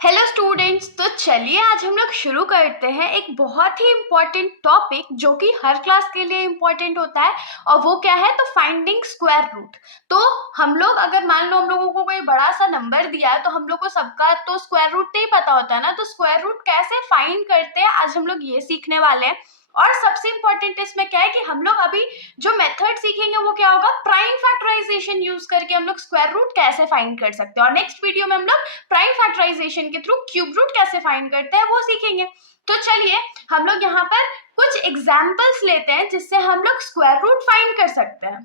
Hello students. तो चलिए आज हम लोग शुरू करते हैं एक बहुत ही इम्पोर्टेंट टॉपिक जो कि हर क्लास के लिए इम्पोर्टेंट होता है। और वो क्या है? तो फाइंडिंग स्क्वायर रूट। तो हम लोग अगर मान लो हम लोगों को कोई बड़ा सा नंबर दिया है तो हम लोग को सबका तो स्क्वायर रूट नहीं पता होता है ना। तो स्क्वायर रूट कैसे फाइंड करते हैं आज हम लोग ये सीखने वाले हैं। और सबसे इम्पोर्टेंट इसमें क्या है कि हम लोग अभी जो मेथड सीखेंगे वो क्या होगा? प्राइम फैक्टराइजेशन यूज करके हम लोग स्क्वायर रूट कैसे फाइंड कर सकते हैं। और नेक्स्ट वीडियो में हम लोग प्राइम फैक्टराइजेशन के थ्रू क्यूब रूट कैसे फाइंड करते हैं वो सीखेंगे। तो चलिए हम लोग यहाँ पर कुछ एग्जांपल्स लेते हैं जिससे हम लोग स्क्वायर रूट फाइंड कर सकते हैं।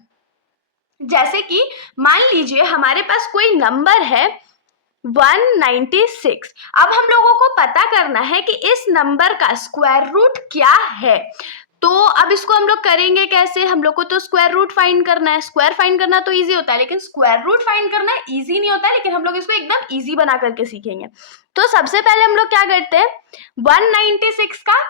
जैसे कि मान लीजिए हमारे पास कोई नंबर है 196। अब हम लोगों को पता करना है कि इस नंबर का स्क्वायर रूट क्या है। तो अब इसको हम लोग करेंगे कैसे? हम लोग को तो स्क्वायर रूट फाइंड करना है। स्क्वायर फाइंड करना तो इजी होता है लेकिन स्क्वायर रूट फाइंड करना इजी नहीं होता है, लेकिन हम लोग इसको एकदम इजी बना करके सीखेंगे। तो सबसे पहले हम लोग क्या करते हैं, 196 का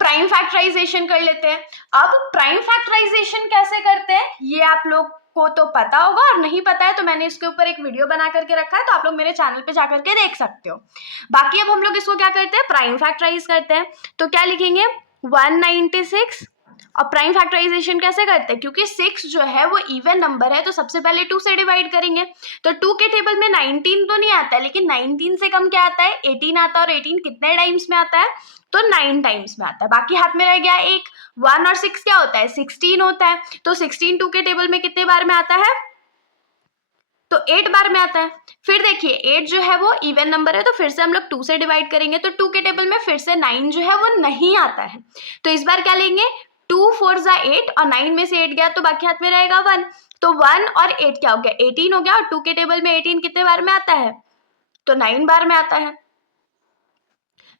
प्राइम फैक्टराइजेशन कर लेते हैं। अब प्राइम फैक्टराइजेशन कैसे करते हैं ये आप लोग को तो पता होगा, और नहीं पता है तो मैंने इसके ऊपर एक वीडियो बना करके रखा है, तो आप लोग मेरे चैनल पे जाकर के देख सकते हो। बाकी अब हम लोग इसको क्या करते हैं, प्राइम फैक्टराइज करते हैं। तो क्या लिखेंगे, 196। और प्राइम फैक्टराइजेशन कैसे करते हैं? क्योंकि 6 जो है वो इवन नंबर है तो सबसे पहले 2 से डिवाइड करेंगे। तो 2 के टेबल में 19 तो नहीं आता है, लेकिन 19 से कम क्या आता है, 18 आता है। और 18 कितने टाइम्स में आता है? तो 9 टाइम्स में आता है। बाकी हाथ में रह गया एक। 1 और 6 क्या होता है, 16 होता है। तो 16 2 के टेबल में कितने बार में आता है? तो 8 बार में आता है। फिर देखिए 8 जो है वो इवन नंबर है तो फिर से हम लोग 2 से डिवाइड करेंगे। तो 2 के टेबल में फिर से 9 जो है वो नहीं आता है। तो इस बार क्या लेंगे, 2 4 जा 8 और 9 में से 8 गया तो बाकी हाथ में रहेगा 1। तो 1 और 8 क्या हो गया, 18 हो गया। और 2 के टेबल में 18 कितने बार में आता है? तो 9 बार में आता है।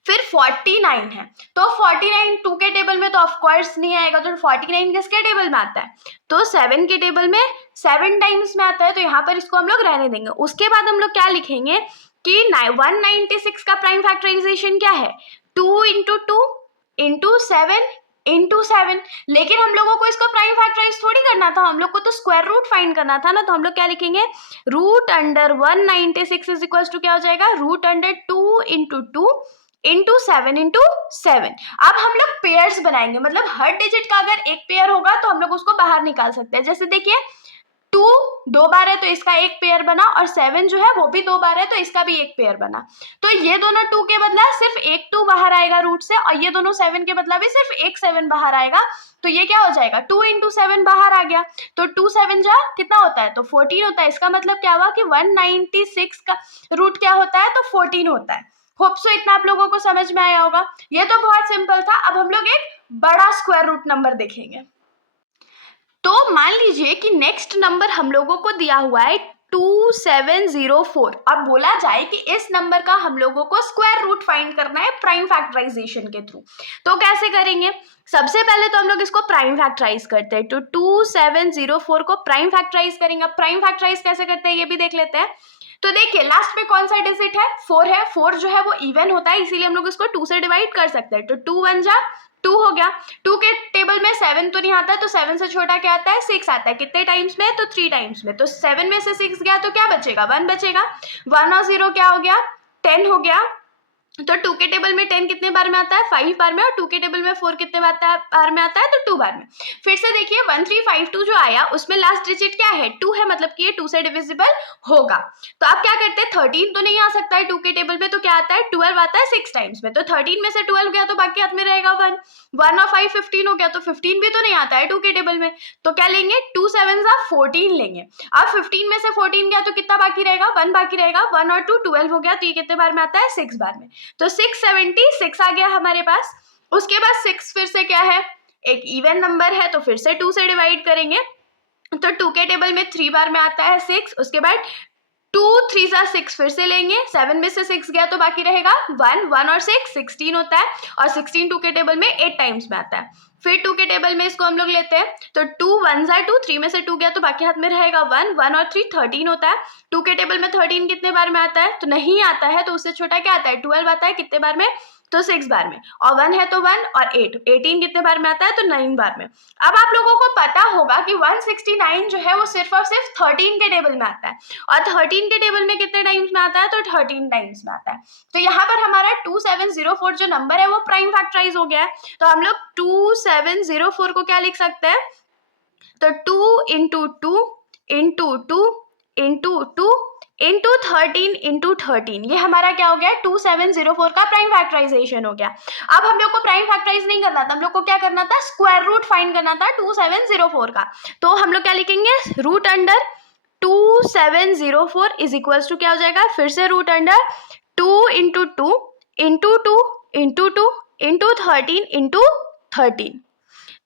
फिर 49 है। तो 49 2 के टेबल में तो ऑफ कोर्स नहीं आएगा, तो 49 किसके टेबल में आता है? तो 7 के टेबल में 7 टाइम्स में आता है। तो यहाँ पर इसको हम लोग रहने देंगे। उसके बाद हम लोग क्या लिखेंगे कि 196 का प्राइम फैक्टराइजेशन क्या है, 2 इंटू 2 इंटू 7 इंटू 7। लेकिन हम लोगों को इसको प्राइम फैक्टराइज थोड़ी करना था, हम लोग को तो स्क्वायर रूट फाइंड करना था ना। तो हम लोग क्या लिखेंगे, root under 196 is equal to क्या हो जाएगा, root under 2 into 2 into 7 into 7। अब हम लोग पेयर्स बनाएंगे, मतलब हर डिजिट का अगर एक पेयर होगा तो हम लोग उसको बाहर निकाल सकते हैं। जैसे देखिए 2 2 बार है तो इसका एक पेयर बना, और 7 जो है वो भी 2 बार है तो इसका भी एक पेयर बना। तो ये दोनों 2 के बदला सिर्फ एक 2 बाहर आएगा रूट से, और ये दोनों 7 के बदला भी सिर्फ एक 7 बाहर आएगा। तो ये क्या हो जाएगा, 2 इंटू 7 बाहर आ गया। तो 2 7 जा कितना होता है, तो 14 होता है। इसका मतलब क्या हुआ कि 196 का रूट क्या होता है, तो 14 होता है। होप सो इतना आप लोगों को समझ में आया होगा। ये तो बहुत सिंपल था। अब हम लोग एक बड़ा स्क्वायर रूट नंबर देखेंगे। तो मान लीजिए कि नेक्स्ट नंबर हम लोगों को दिया हुआ है 2704, और बोला जाए कि इस नंबर का हम लोगों को स्क्वायर रूट फाइंड करना है प्राइम फैक्टराइजेशन के थ्रू। तो कैसे करेंगे, सबसे पहले तो हम लोग इसको प्राइम फैक्टराइज करते हैं। तो 2704 को प्राइम फैक्टराइज करेंगे। प्राइम फैक्टराइज कैसे करते हैं ये भी देख लेते हैं। तो देखिए लास्ट में कौन सा डिजिट है, 4 है। 4 जो है वो इवन होता है, इसीलिए हम लोग इसको 2 से डिवाइड कर सकते हैं। तो 2 1 जा 2 हो गया। 2 के टेबल में 7 तो नहीं आता है, तो 7 से छोटा क्या आता है, 6 आता है। कितने टाइम्स में, तो 3 टाइम्स में। तो 7 में से 6 गया तो क्या बचेगा, 1 बचेगा। 1 और 0 क्या हो गया, 10 हो गया। तो 2 के टेबल में 10 कितने बार में आता है, 5 बार में। और 2 के टेबल में 4 कितने बार में आता है, तो 2 बार में। फिर से देखिए 1352 जो आया उसमें लास्ट डिजिट क्या है, 2 है, मतलब कि ये 2 से डिविजिबल होगा। तो आप क्या करते हैं, 13 तो नहीं आ सकता है 2 के टेबल में, तो क्या आता है, 12 आता है 6 टाइम्स में। तो 13 में से 12 गया तो बाकी हाथ में रहेगा 1। 1 और 5 15 हो गया, तो 15 भी तो नहीं आता है 2 के टेबल में। तो क्या लेंगे, 2 7 14 लेंगे। अब 15 में से 14 गया तो कितना बाकी रहेगा, 1 बाकी रहेगा। 1 और 2 12 हो गया, तो ये कितने बार में आता है, 6 बार में। तो 676 आ गया हमारे पास। उसके बाद 6 फिर से क्या है, एक इवन नंबर है तो फिर से 2 से डिवाइड करेंगे। तो 2 के टेबल में 3 बार में आता है 6। उसके बाद 2 3 जा 6 फिर से लेंगे। 7 में से 6 गया तो बाकी रहेगा 1। 1 और 6 16 होता है, और 16 2 के टेबल में 8 टाइम्स में आता है। फिर 2 के टेबल में इसको हम लोग लेते हैं। तो 2 1 जा 2, 3 में से 2 गया तो बाकी हाथ में रहेगा 1। 1 और 3 13 होता है। 2 के टेबल में 13 कितने बार में आता है, तो नहीं आता है। तो उससे छोटा क्या आता है, 12 आता है। कितने बार में, तो 6 बार में, और 1 है तो 1 और 8, 18 कितने बार में आता है तो 9 बार में। अब आप लोगों को पता होगा कि 169 जो है वो सिर्फ और सिर्फ 13 के टेबल में आता है, और 13 के टेबल में कितने टाइम्स में आता है तो 13 टाइम्स में आता है। तो यहाँ पर हमारा 2704 जो नंबर है वो प्राइम फैक्टराइज हो गया है। तो हम लोग 2704 को क्या लिख सकते हैं, तो 2 into 2 into 2 into 2 into 13 into 13, ये हमारा क्या हो गया, 2704 का प्राइम फैक्टराइजेशन हो गया। अब हम लोग को प्राइम फैक्टराइज नहीं करना था, हम लोग को क्या करना था, स्क्वायर रूट फाइंड करना था 2704 का। तो हम लोग क्या लिखेंगे, root under 2704 is equals to क्या हो जाएगा, फिर से root under 2 into 2 into 2 into 2 into 13 into 13।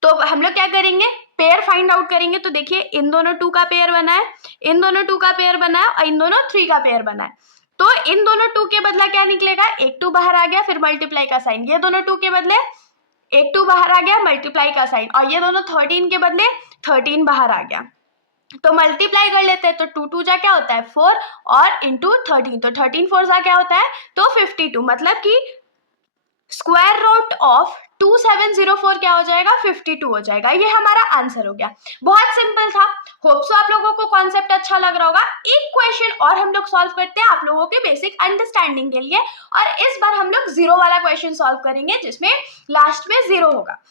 तो हम लोग क्या करेंगे, पेयर फाइंड आउट करेंगे। तो देखिए इन दोनों 2 का पेयर बना है, इन दोनों 2 का पेयर बना है, और इन दोनों 3 का पेयर बना है। तो इन दोनों 2 के बदला क्या निकलेगा, एक 2 बाहर आ गया, फिर मल्टीप्लाई का साइन, ये दोनों 2 के बदले एक 2 बाहर आ गया, मल्टीप्लाई का साइन, और ये दोनों 13 के बदले 13 बाहर आ गया। तो मल्टीप्लाई कर लेते हैं, तो 2 2 जा क्या होता है 4 और इंटू 13, तो 13 4 जा क्या होता है तो 52, मतलब कि स्क्वायर रूट ऑफ 2704 क्या हो जाएगा, 52 हो जाएगा। ये हमारा आंसर हो गया, बहुत सिंपल था। होप सो आप लोगों को कॉन्सेप्ट अच्छा लग रहा होगा। एक क्वेश्चन और हम लोग सॉल्व करते हैं आप लोगों के बेसिक अंडरस्टैंडिंग के लिए, और इस बार हम लोग 0 वाला क्वेश्चन सॉल्व करेंगे जिसमें लास्ट में 0 होगा।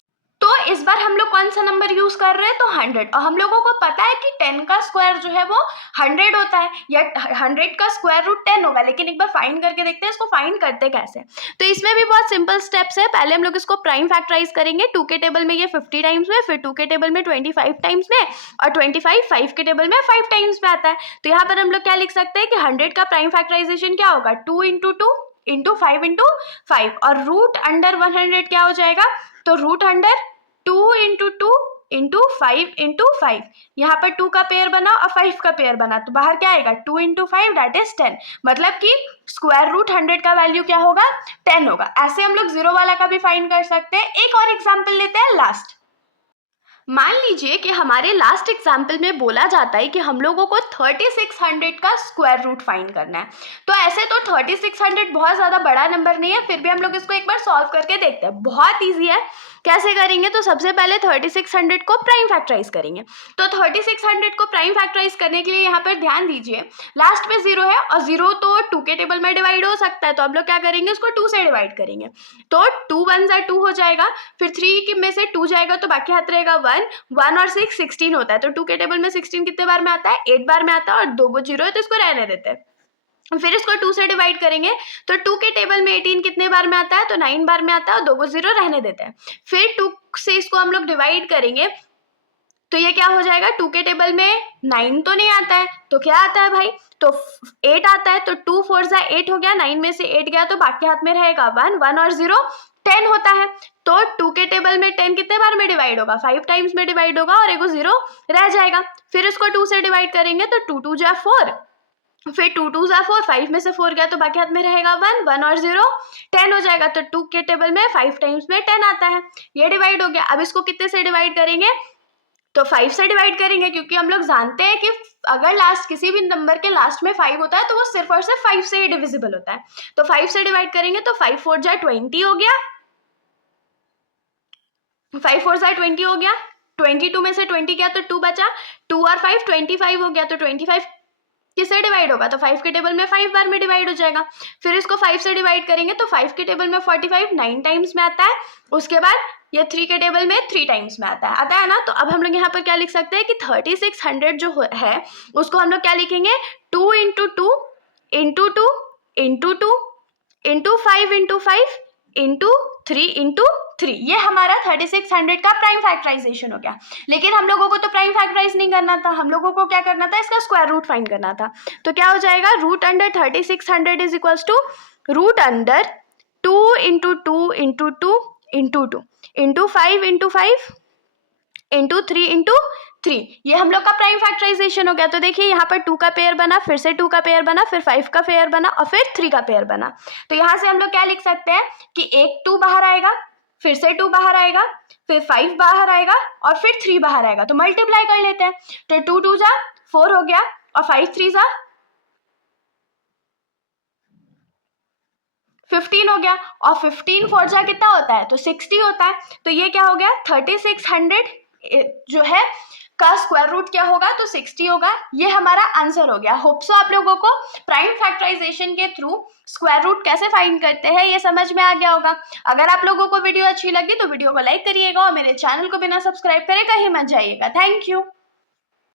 तो इस बार हम लोग कौन सा नंबर यूज कर रहे हैं, तो 100, और हम लोगों को पता है कि 10 का स्क्वायर जो है वो 100 होता है, या 100 का स्क्वायर रूट 10 होगा। लेकिन एक बार फाइंड करके देखते हैं इसको फाइंड करते कैसे। तो इसमें भी बहुत सिंपल स्टेप्स है। पहले हम लोग इसको प्राइम फैक्टराइज करेंगे। 2 के टेबल में ये 50 टाइम्स में, फिर 2 के टेबल में 25 टाइम्स में, और 25 5 के टेबल में 5 टाइम्स में आता है। तो यहाँ पर हम लोग क्या लिख सकते हैं कि 100 का प्राइम फैक्टराइजेशन क्या होगा, 2 इंटू 2 इंटू 5 इंटू 5, और रूट अंडर 100 क्या हो जाएगा, तो root under 2 into 2 into 5 into 5, यहाँ पर 2 का पेयर बना और 5 का पेयर बना, तो बाहर क्या आएगा 2 इंटू 5 दैट इज 10, मतलब कि स्क्वायर रूट 100 का वैल्यू क्या होगा 10 होगा। ऐसे हम लोग 0 वाला का भी फाइंड कर सकते हैं। एक और एग्जाम्पल लेते हैं लास्ट। मान लीजिए कि हमारे लास्ट एग्जाम्पल में बोला जाता है कि हम लोगों को 3600 का स्क्वायर रूट फाइंड करना है। तो ऐसे तो 3600 बहुत ज़्यादा बड़ा नंबर नहीं है, फिर भी हम लोग इसको एक बार सॉल्व करके देखते हैं। बहुत ईजी है, कैसे करेंगे, तो सबसे पहले 3600 को प्राइम फैक्टराइज करेंगे। तो 3600 को प्राइम फैक्टराइज करने के लिए यहाँ पर ध्यान दीजिए, लास्ट में 0 है, और 0 तो 2 के टेबल में डिवाइड हो सकता है, तो हम लोग क्या करेंगे, उसको 2 से डिवाइड करेंगे। तो 2 1 जा 2 हो जाएगा, फिर 3 में से 2 जाएगा तो बाकी हाथ रहेगा 1 और 6 16 होता है। तो 2 के टेबल में 16 कितने बार में आता है, 8 बार में आता है, और 2 को 0 है तो इसको रहने देते हैं। फिर इसको 2 से डिवाइड करेंगे, तो 2 के टेबल में 18 कितने बार में आता है, तो 9 बार में आता है, और 2 को 0 रहने देते हैं। फिर 2 से इसको हम लोग डिवाइड करेंगे, तो ये क्या हो जाएगा, 2 के टेबल में 9 तो नहीं आता है, तो क्या आता है भाई, तो 8 आता है। तो 2 4 जा 8 हो गया, 9 में से 8 गया तो बाकी हाथ में रहेगा 1 1 और 0 10 होता है। तो 2 के टेबल में 10 कितने बार में डिवाइड होगा, 5 टाइम्स में डिवाइड होगा, और एगो 0 रह जाएगा। फिर इसको 2 से डिवाइड करेंगे, तो 2 2 जा 4, फिर 2 2 जा 4, 5 में से 4 गया तो बाकी हाथ में रहेगा 1 1 और 0 10 हो जाएगा। तो 2 के टेबल में 5 टाइम्स में 10 आता है, ये डिवाइड हो गया। अब इसको कितने से डिवाइड करेंगे, तो 5 से डिवाइड करेंगे, क्योंकि हम लोग जानते हैं कि अगर लास्ट किसी भी नंबर के लास्ट में 5 होता है तो वो सिर्फ और सिर्फ 5 से ही डिविजिबल होता है। तो 5 से डिवाइड करेंगे, तो 5 4 जा 20 हो गया, 5 4 जा 20 हो गया, 22 में से 20 गया तो 2 बचा, 2 और 5 25 हो गया। तो 25 किससे डिवाइड होगा, तो 5 के टेबल में 5 बार में डिवाइड हो जाएगा। फिर इसको 5 से डिवाइड करेंगे, तो 5 के टेबल में 45 9 टाइम्स में आता है, उसके बाद ये 3 के टेबल में 3 टाइम्स में आता है ना। तो अब हम लोग यहाँ पर क्या लिख सकते हैं कि 3600 जो है उसको हम लोग क्या लिखेंगे, 2 into 2 into 2 into 2 into 5 into 5 into 3 into 3, ये हमारा 3600 का प्राइम फैक्टराइजेशन हो गया। लेकिन हम लोगों को तो प्राइम फैक्टराइज नहीं करना था, हम लोगों को क्या करना था, इसका स्क्वायर रूट फाइंड करना था। तो क्या हो जाएगा, root under 3600 is equals to root under 2 into 2 into 2 into 2 into 5 into 5 into 3 into 3, ये हम लोग का प्राइम फैक्टराइजेशन हो गया। तो देखिए यहाँ पर 2 का पेयर बना, फिर से 2 का पेयर बना, फिर 5 का पेयर बना, और फिर 3 का पेयर बना। तो यहाँ से हम लोग क्या लिख सकते हैं कि एक 2 बाहर आएगा, फिर से 2 बाहर आएगा, फिर 5 बाहर आएगा, और फिर 3 बाहर आएगा। तो मल्टीप्लाई कर लेते हैं, तो 2 2 जा 4 हो गया, और 5 3 जा 15 हो गया, और 15 4 जा कितना होता है, तो 60 होता है। तो ये क्या हो गया, 3600 जो है का स्क्वायर रूट क्या होगा, तो 60 होगा। ये हमारा आंसर हो गया। होप सो आप लोगों को प्राइम फैक्टराइजेशन के थ्रू स्क्वायर रूट कैसे फाइंड करते हैं ये समझ में आ गया होगा। अगर आप लोगों को वीडियो अच्छी लगी तो वीडियो को लाइक करिएगा और मेरे चैनल को बिना सब्सक्राइब करे कहीं मत जाइएगा। Thank you.